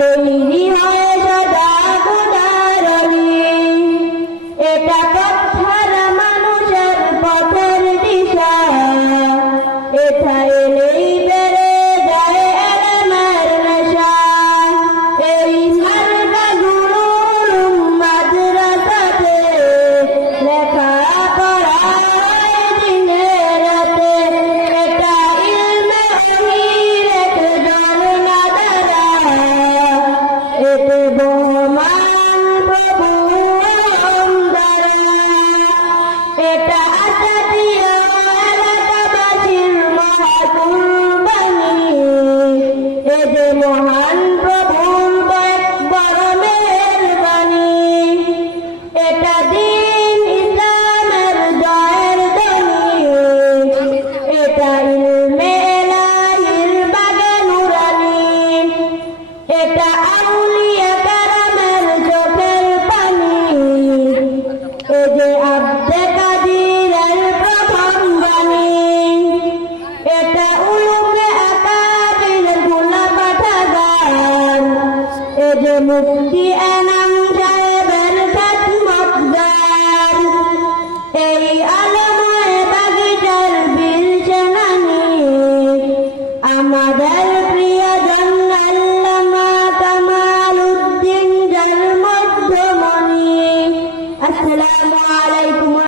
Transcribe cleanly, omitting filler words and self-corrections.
তৈরি হয় সদা গোদারণী। এটা পথহার মানুষের পথের দিশা, এটা এলেই বেড়ে যায় এলেমের নেশা। এই মার্কাগুলো মাদ্রাসাতে লেখা পড়া হয় দিনে রাতে। এটা ইলমে অহির এক জননা দ্বারা, এতে বহমান প্রভু দ্বারা। এটা আসাদিয়া এলাকাবাসীর মহাকুরবানি, এ যে মহান প্রভুর বড় মেহেরবানি। এটা দিন ইসলামের জয়ের ধ্বনি, এটা ইলমে এলাহির বাগে নুরানি। এটা আউলিয়া কারামের চোখের পানি, এ যে আব্দে কাদিরের প্রথম বাণী। এটা উলুমে আকাবিরের গুনা পাঠাগার, এ যে মুফতি এনাম সাহেবের খেদমতগার। এই আলময় বাগিচার বীর সেনানী, আমাদের